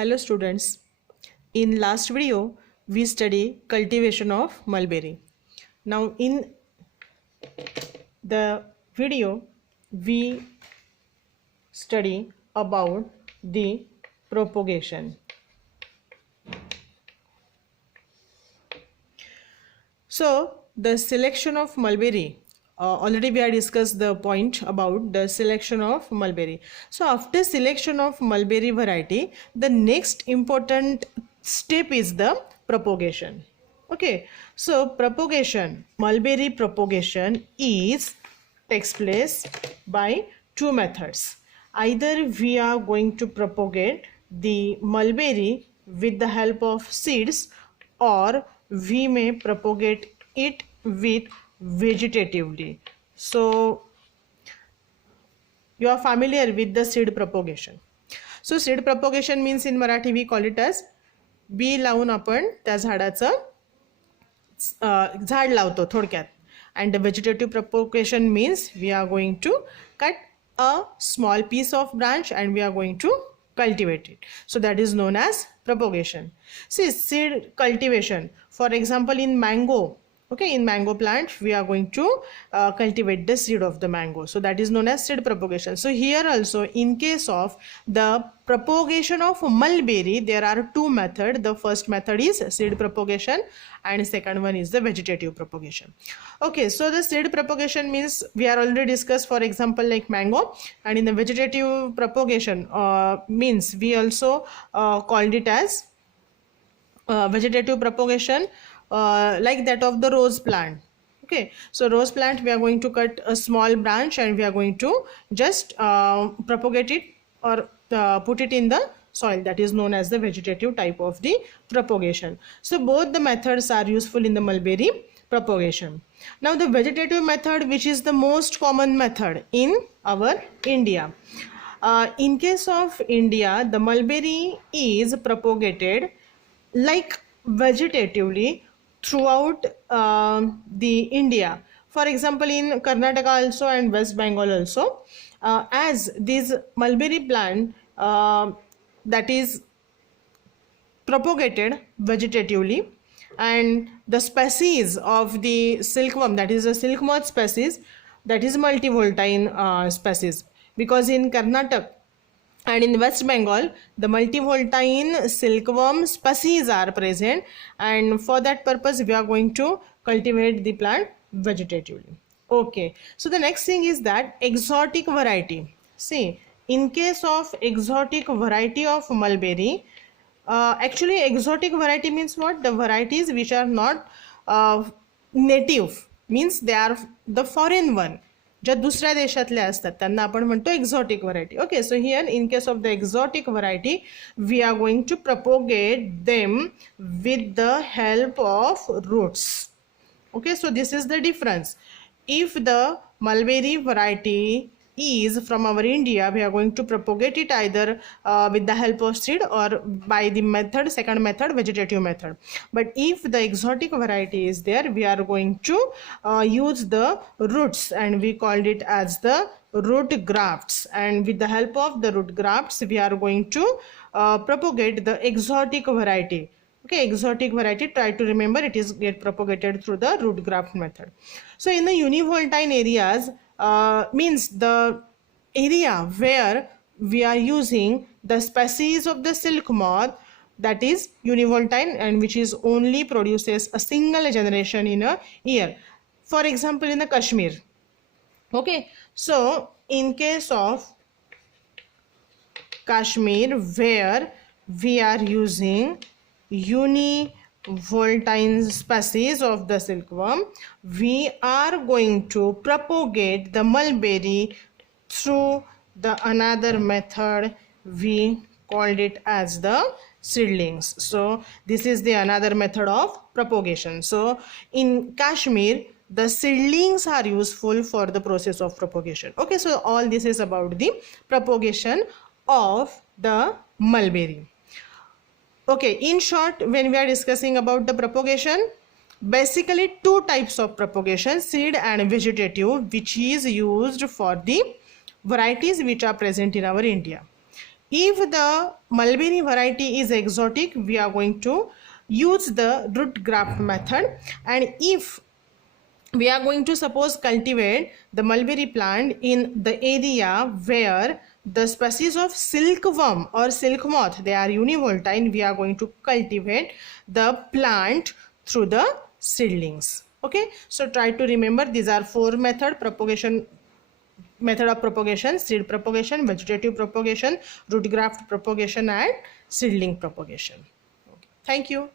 Hello students, in last video we study cultivation of mulberry. Now in the video we study about the propagation. So the selection of mulberry, already we have discussed the point about the selection of mulberry. So after selection of mulberry variety, the next important step is the propagation. Okay, so propagation, mulberry propagation takes place by two methods. Either we are going to propagate the mulberry with the help of seeds, or we may propagate it with vegetatively. So you are familiar with the seed propagation. So seed propagation means in Marathi we call it as बी लावून आपण त्या झाडाचं झाड लावतो थोडक्यात. And the vegetative propagation means we are going to cut a small piece of branch and we are going to cultivate it. So that is known as propagation. See, seed cultivation, for example in mango, okay, in mango plant we are going to cultivate the seed of the mango, so that is known as seed propagation. So here also in case of the propagation of mulberry there are two methods. The first method is seed propagation and second one is the vegetative propagation. Okay, so the seed propagation means we are already discussed, for example like mango, and in the vegetative propagation means we also called it as vegetative propagation like that of the rose plant. Okay, so rose plant we are going to cut a small branch and we are going to just propagate it or put it in the soil. That is known as the vegetative type of the propagation. So both the methods are useful in the mulberry propagation. Now the vegetative method, which is the most common method in our India. In case of India, the mulberry is propagated like vegetatively throughout the India. For example in Karnataka also and West Bengal also, as this mulberry plant that is propagated vegetatively, and the species of the silkworm, that is a silk moth species, that is multivoltine species, because in Karnataka and in West Bengal the multivoltine silkworm species are present, and for that purpose we are going to cultivate the plant vegetatively. Okay, so the next thing is that exotic variety. See, in case of exotic variety of mulberry, actually exotic variety means what? The varieties which are not native, means they are the foreign one, ज्या दुसऱ्या देशातल्या असतात त्यांना आपण म्हणतो exotic variety. Okay, so here in case of the exotic variety we are going to propagate them with the help of roots. Okay, so this is the difference. If the mulberry variety is from our India, we are going to propagate it either with the help of seed or by the method, second method, vegetative method. But if the exotic variety is there, we are going to use the roots, and we called it as the root grafts, and with the help of the root grafts we are going to propagate the exotic variety. Okay, exotic variety, try to remember, it is get propagated through the root graft method. So in the univoltine areas, means the area where we are using the species of the silk moth that is univoltine and which is only produces a single generation in a year. For example in the Kashmir. Okay, so in case of Kashmir where we are using univoltine species of the silkworm, we are going to propagate the mulberry through the another method, we called it as the seedlings. So this is the another method of propagation. So in Kashmir the seedlings are useful for the process of propagation. Okay, so all this is about the propagation of the mulberry. Okay, in short, when we are discussing about the propagation, basically two types of propagation, seed and vegetative, which is used for the varieties which are present in our India. If the mulberry variety is exotic, we are going to use the root graft method. And if we are going to suppose cultivate the mulberry plant in the area where the species of silkworm or silk moth, they are univoltine, we are going to cultivate the plant through the seedlings. Okay, so try to remember these are four method of propagation: seed propagation, vegetative propagation, root graft propagation, and seedling propagation. Okay. Thank you.